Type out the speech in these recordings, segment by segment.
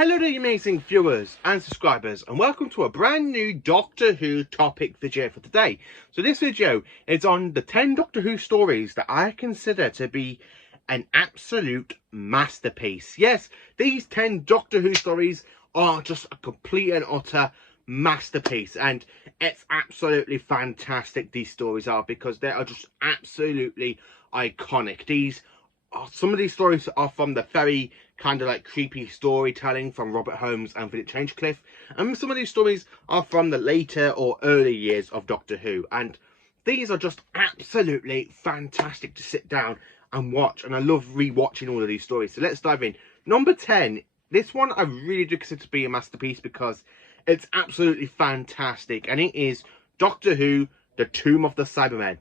Hello there, you amazing viewers and subscribers, and welcome to a brand new Doctor Who topic video for today. So this video is on the 10 Doctor Who stories that I consider to be an absolute masterpiece. Yes, these 10 Doctor Who stories are just a complete and utter masterpiece, and it's absolutely fantastic these stories are, because they are just absolutely iconic. Some of these stories are from the very kind of like creepy storytelling from Robert Holmes and Philip Changecliffe, and some of these stories are from the later or early years of Doctor Who, and these are just absolutely fantastic to sit down and watch, and I love rewatching all of these stories. So let's dive in. Number 10, this one I really do consider to be a masterpiece because it's absolutely fantastic, and it is Doctor Who, The Tomb of the Cybermen.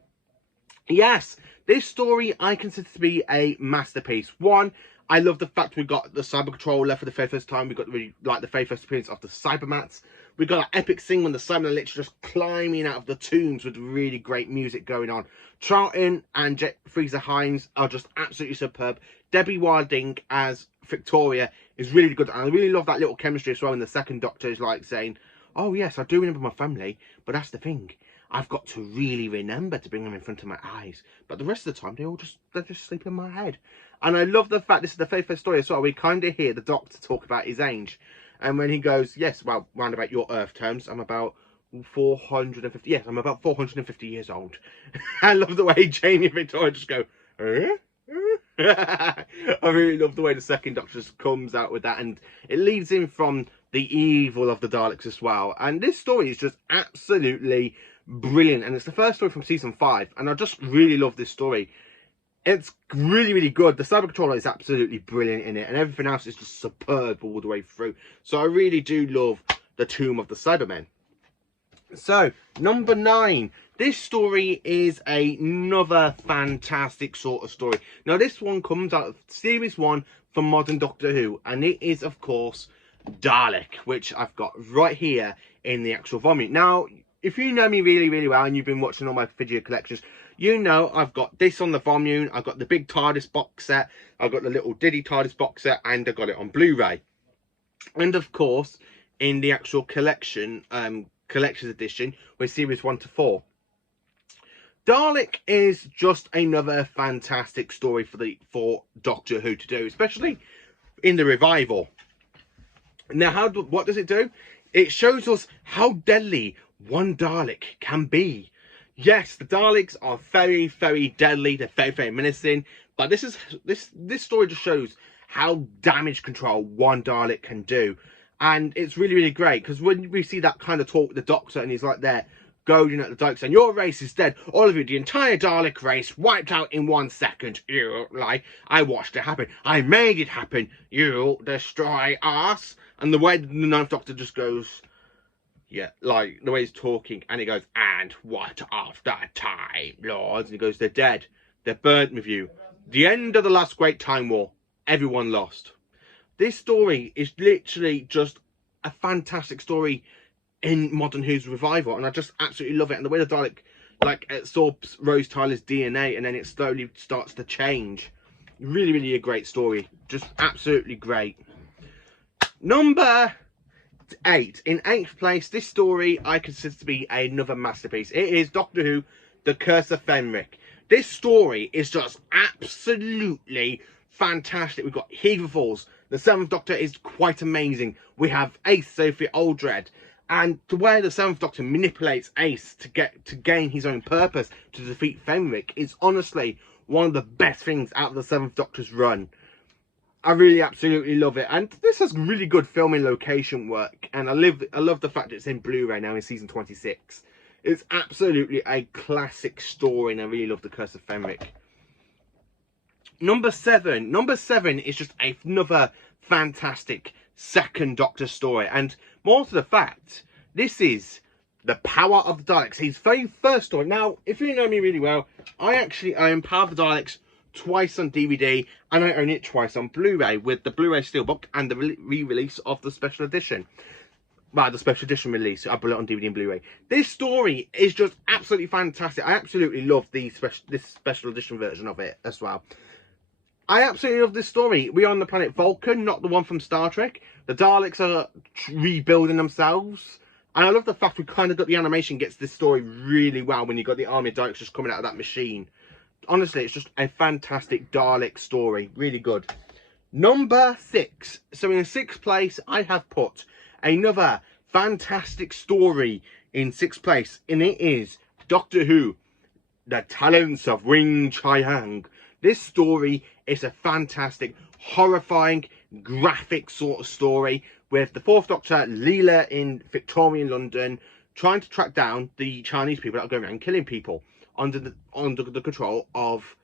Yes, this story I consider to be a masterpiece. One, I love the fact we got the Cyber Controller for the very first time. We got really like the very first appearance of the Cybermats. We got an epic scene when the Cybermen are literally just climbing out of the tombs with really great music going on. Charlton and Freezer Hines are just absolutely superb. Debbie Wilding as Victoria is really good, and I really love that little chemistry as well. And the second Doctor is like saying, "Oh yes, I do remember my family, but that's the thing. I've got to really remember to bring them in front of my eyes. But the rest of the time, they just sleep in my head." And I love the fact this is the very first story as well. We kind of hear the Doctor talk about his age, and when he goes, "Yes, well, round about your Earth terms, I'm about 450. Yes, I'm about 450 years old." I love the way Jane and Victoria just go, "Eh?" I really love the way the second Doctor just comes out with that, and it leads in from the evil of the Daleks as well. And this story is just absolutely brilliant, and it's the first story from season 5, and I just really love this story. It's really, really good. The Cyber Controller is absolutely brilliant in it, and everything else is just superb all the way through. So I really do love The Tomb of the Cybermen. So, number 9. This story is another fantastic sort of story. Now, this one comes out of Series 1 for Modern Doctor Who, and it is, of course, Dalek, which I've got right here in the actual volume. Now, if you know me really, really well, and you've been watching all my video collections, you know I've got this on the volume, I've got the big TARDIS box set, I've got the little Diddy TARDIS box set, and I've got it on Blu-ray. And, of course, in the actual collection, collector's edition, with Series 1 to 4. Dalek is just another fantastic story for Doctor Who to do, especially in the revival. Now, what does it do? It shows us how deadly one Dalek can be. Yes, the Daleks are very, very deadly. They're very, very menacing. But this story just shows how damage control one Dalek can do. And it's really, really great, because when we see that kind of talk with the Doctor, and he's like there goading at the Daleks saying, "Your race is dead. All of you, the entire Dalek race, wiped out in 1 second. You lie. I watched it happen. I made it happen. You'll destroy us." And the way the 9th Doctor just goes, yeah, like the way he's talking, and he goes, "And what of that time, Lords?" And he goes, "They're dead. They're burnt with you. The end of the last great time war. Everyone lost." This story is literally just a fantastic story in Modern Who's revival, and I just absolutely love it. And the way the Dalek absorbs Rose Tyler's DNA, and then it slowly starts to change. Really, really a great story. Just absolutely great. Number 8. In 8th place, this story I consider to be another masterpiece. It is Doctor Who, The Case of Fenwick. This story is just absolutely fantastic. We've got Heather Falls. The 7th Doctor is quite amazing. We have Ace, Sophie Aldred. And the way the 7th Doctor manipulates Ace to gain his own purpose to defeat Fenwick is honestly one of the best things out of the 7th Doctor's run. I really absolutely love it, and this has really good filming location work, and I love the fact it's in Blu-ray now in season 26. It's absolutely a classic story, and I really love The Curse of Fenwick. Number 7 is just another fantastic second Doctor story, and more to the fact, this is The Power of the Daleks, his very first story. Now, if you know me really well, I actually own Power of the Daleks twice on DVD, and I own it twice on Blu-ray, with the Blu-ray Steelbook and the re-release of the special edition. Well, the special edition release, I bought it on DVD and Blu-ray. This story is just absolutely fantastic. I absolutely love this special edition version of it as well. I absolutely love this story. We're on the planet Vulcan, not the one from Star Trek. The Daleks are rebuilding themselves. And I love the fact we kind of got the animation gets this story really well when you got the army of Daleks just coming out of that machine. Honestly, it's just a fantastic Dalek story. Really good. Number 6. So in 6th place, I have put another fantastic story in 6th place. And it is Doctor Who, The Talents of Wing Chun. This story is a fantastic, horrifying, graphic sort of story with the 4th Doctor, Leela, in Victorian London, trying to track down the Chinese people that are going around killing people under the control of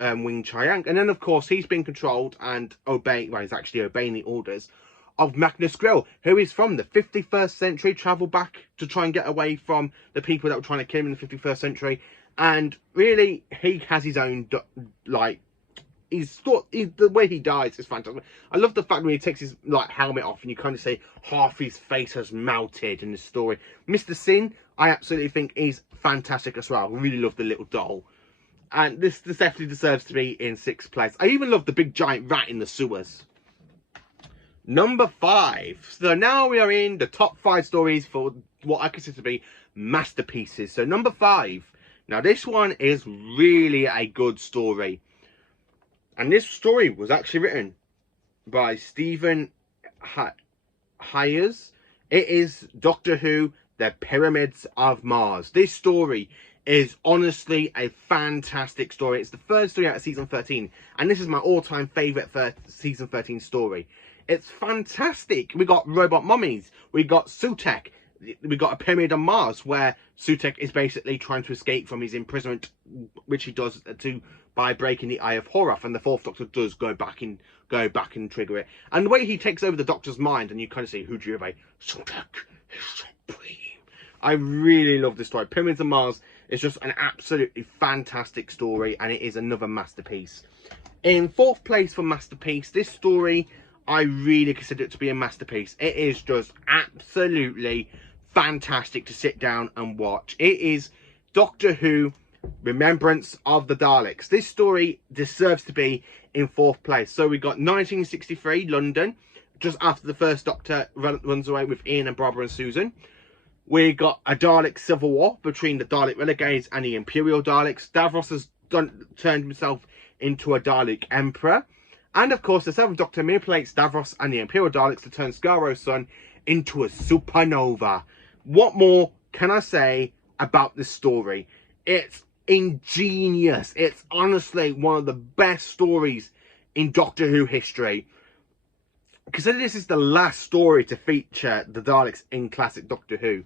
Wing Chun. And then, of course, he's been controlled and he's actually obeying the orders of Magnus Grill, who is from the 51st century, travelled back to try and get away from the people that were trying to kill him in the 51st century. And really, he has his own, like, the way he dies is fantastic. I love the fact when he takes his, like, helmet off and you kind of see half his face has melted in the story. Mr. Sin, I absolutely think is fantastic as well. I really love the little doll. And this definitely deserves to be in 6th place. I even love the big giant rat in the sewers. Number 5. So now we are in the top 5 stories for what I consider to be masterpieces. So number 5. Now this one is really a good story. And this story was actually written by Stephen Hayes. It is Doctor Who, The Pyramids of Mars. This story is honestly a fantastic story. It's the third story out of season 13. And this is my all-time favourite season 13 story. It's fantastic. We got robot mummies. We got Sutek. We got a pyramid on Mars where Sutek is basically trying to escape from his imprisonment, which he does by breaking the Eye of Horus, and the 4th Doctor does go back and trigger it. And the way he takes over the Doctor's mind, and you kind of see who do you obey? Sutek is supreme. I really love this story. Pyramids on Mars is just an absolutely fantastic story, and it is another masterpiece. In 4th place for masterpiece, this story I really consider it to be a masterpiece. It is just absolutely fantastic to sit down and watch. It is Doctor Who, Remembrance of the Daleks. This story deserves to be in 4th place. So we got 1963, London, just after the 1st Doctor runs away with Ian and Barbara and Susan. We got a Dalek civil war between the Dalek renegades and the Imperial Daleks. Davros has turned himself into a Dalek Emperor. And of course, the 7th Doctor manipulates Davros and the Imperial Daleks to turn Scaro's son into a supernova. What more can I say about this story? It's ingenious. It's honestly one of the best stories in Doctor Who history. Consider this is the last story to feature the Daleks in classic Doctor Who.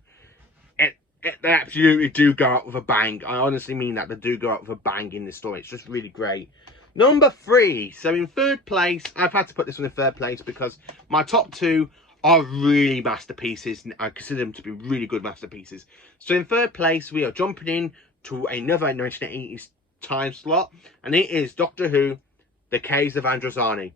They absolutely do go out with a bang. I honestly mean that. They do go out with a bang in this story. It's just really great. Number 3. So in 3rd place, I've had to put this one in 3rd place because my top 2 are really masterpieces. I consider them to be really good masterpieces. So in 3rd place, we are jumping in to another 1980s time slot. And it is Doctor Who, The Case of Andromeda.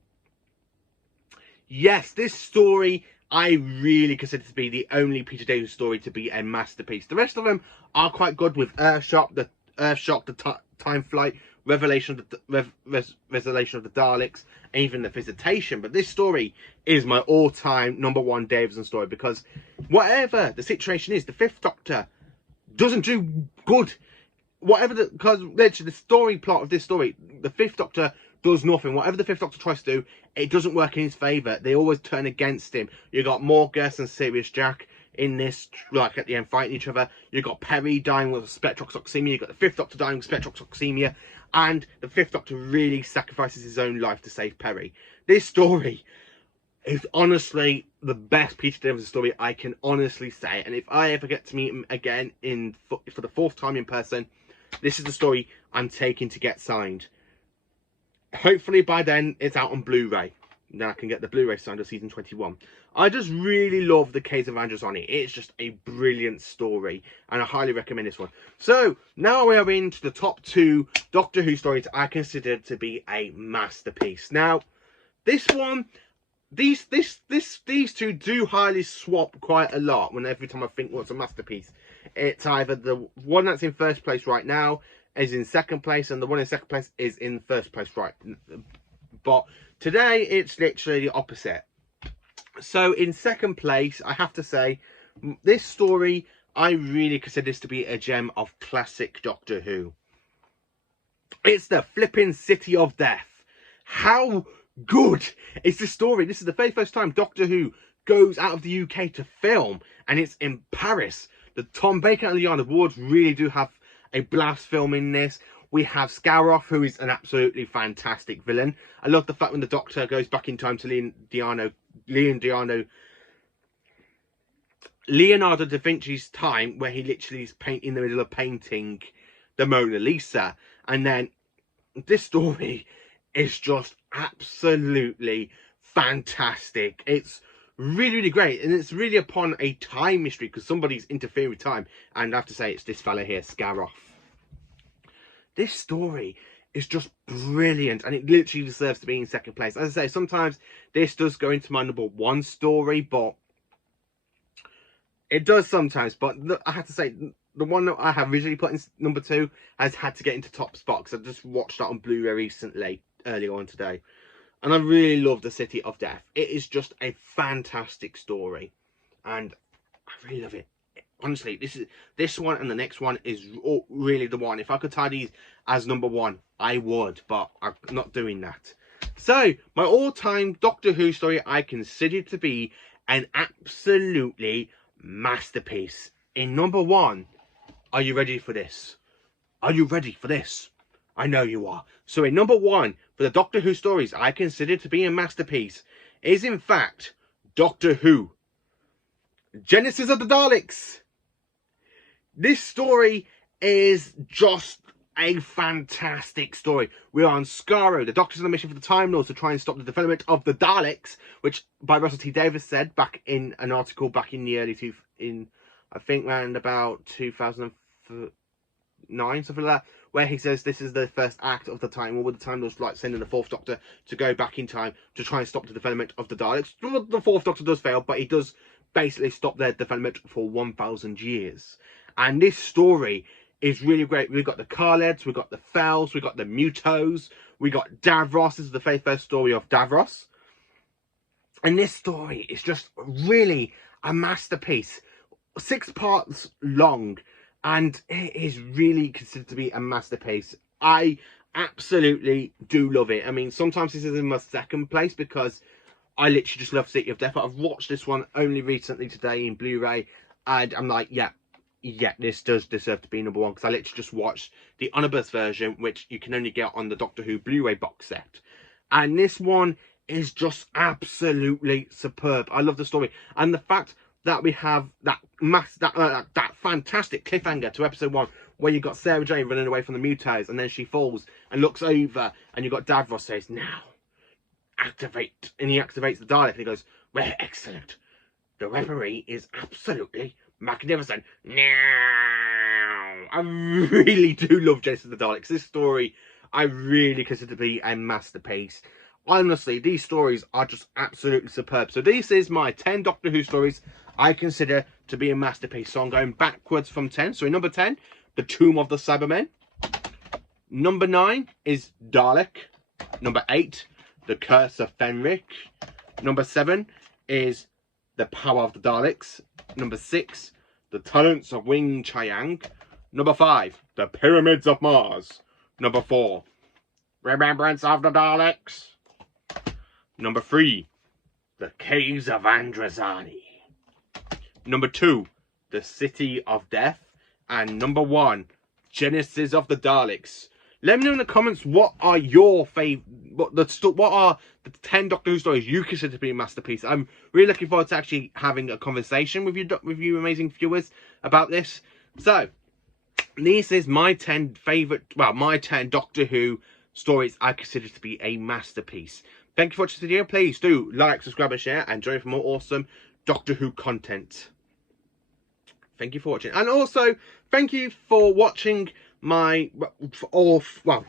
Yes, this story I really consider to be the only Peter Davis story to be a masterpiece. The rest of them are quite good with Earthshock, the Time Flight, Revelation of the Daleks, and even the Visitation. But this story is my all-time #1 Davison story because whatever the situation is, the 5th Doctor doesn't do good. Because literally the story plot of this story, the 5th Doctor does nothing. Whatever the 5th Doctor tries to do, it doesn't work in his favour. They always turn against him. You got Morgus and Sirius Jack in this, like at the end, fighting each other. You got Perry dying with spectrotoxemia. You got the 5th Doctor dying with spectrotoxemia, and the 5th Doctor really sacrifices his own life to save Perry. This story is honestly the best Peter Davison story I can honestly say. And if I ever get to meet him again for the 4th time in person, this is the story I'm taking to get signed. Hopefully by then it's out on Blu-ray. Then I can get the Blu-ray signed of season 21. I just really love The Case of Andromeda. It's just a brilliant story, and I highly recommend this one. So now we are into the top 2 Doctor Who stories I consider to be a masterpiece. Now, this one, these two do highly swap quite a lot. When every time I think what's a masterpiece, it's either the one that's in 1st place right now, is in second place, and the one in second place is in first place, right? But today it's literally the opposite. So in second place, I have to say, this story, I really consider this to be a gem of classic Doctor Who. It's the Flippin' City of Death. How good is this story? This is the very first time Doctor Who goes out of the UK to film, and it's in Paris. The Tom Baker and Leon Awards really do have a blast filming this. We have Scaroff, who is an absolutely fantastic villain. I love the fact when the Doctor goes back in time to Leonardo da Vinci's time, where he literally is in the middle of painting the Mona Lisa. And then this story is just absolutely fantastic. It's really, really great, and it's really upon a time mystery, because somebody's interfering with time, and I have to say it's this fella here, Scaroff. This story is just brilliant, and it literally deserves to be in second place. As I say, sometimes this does go into my number one story, but it does sometimes. But I have to say, the one that I have visually put in number two has had to get into top spot, because I just watched that on Blu-ray recently, earlier on today. And I really love the City of Death. It is just a fantastic story, and I really love it. Honestly, this one and the next one is really the one. If I could tie these as number one, I would, but I'm not doing that. So, my all-time Doctor Who story I consider to be an absolutely masterpiece. In number one, are you ready for this? Are you ready for this? I know you are. So in number one, for the Doctor Who stories I consider to be a masterpiece, is in fact Doctor Who, Genesis of the Daleks. This story is just a fantastic story. We're on Skaro. The Doctor's on a mission for the Time Lords to try and stop the development of the Daleks, which by Russell T Davies said back in an article back in the early I think around about 2009, something like that, where he says this is the first act of the Time War, with the Time Lords like sending the Fourth Doctor to go back in time to try and stop the development of the Daleks. The Fourth Doctor does fail, but he does basically stop their development for 1,000 years. And this story is really great. We've got the Khaleds, we've got the Fells, we've got the Mutos, we got Davros. This is the very first story of Davros. And this story is just really a masterpiece. 6 parts long, and it is really considered to be a masterpiece. I absolutely do love it. I mean, sometimes this is in my second place because I literally just love City of Death. I've watched this one only recently today in Blu-ray, and I'm like, yeah, this does deserve to be number one, because I literally just watched the omnibus version, which you can only get on the Doctor Who Blu-ray box set. And this one is just absolutely superb. I love the story, and the fact that we have that fantastic cliffhanger to episode 1, where you got Sarah Jane running away from the Mutos, and then she falls and looks over, and you got Davros says, "Now, activate," and he activates the Dalek, and he goes, "We're excellent. The referee is absolutely magnificent." Now, I really do love Genesis of the Daleks. This story, I really consider to be a masterpiece. Honestly, these stories are just absolutely superb. So this is my 10 Doctor Who stories I consider to be a masterpiece. So I'm going backwards from 10. So in number 10, The Tomb of the Cybermen. Number 9 is Dalek. Number 8, The Curse of Fenwick. Number 7 is The Power of the Daleks. Number 6, The Talents of Wing Chun. Number 5, The Pyramids of Mars. Number 4, Remembrance of the Daleks. Number 3, The Case of Andromeda. Number 2, The City of Death. And number 1, Genesis of the Daleks. Let me know in the comments what are your favourite, what are the 10 Doctor Who stories you consider to be a masterpiece. I'm really looking forward to actually having a conversation with you amazing viewers about this. So, this is my 10 my 10 Doctor Who stories I consider to be a masterpiece. Thank you for watching this video. Please do like, subscribe and share, and join for more awesome Doctor Who content. Thank you for watching. And also, thank you for watching my,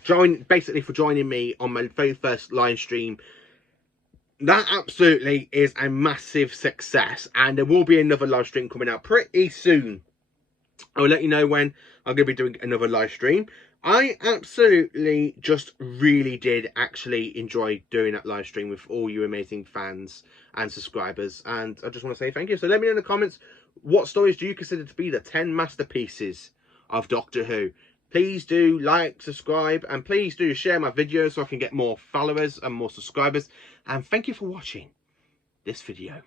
joining me on my very first live stream. That absolutely is a massive success, and there will be another live stream coming out pretty soon. I will let you know when I'm going to be doing another live stream. I absolutely just really did actually enjoy doing that live stream with all you amazing fans and subscribers, and I just want to say thank you. So let me know in the comments, what stories do you consider to be the 10 masterpieces of Doctor Who? Please do like, subscribe, and please do share my videos so I can get more followers and more subscribers. And thank you for watching this video.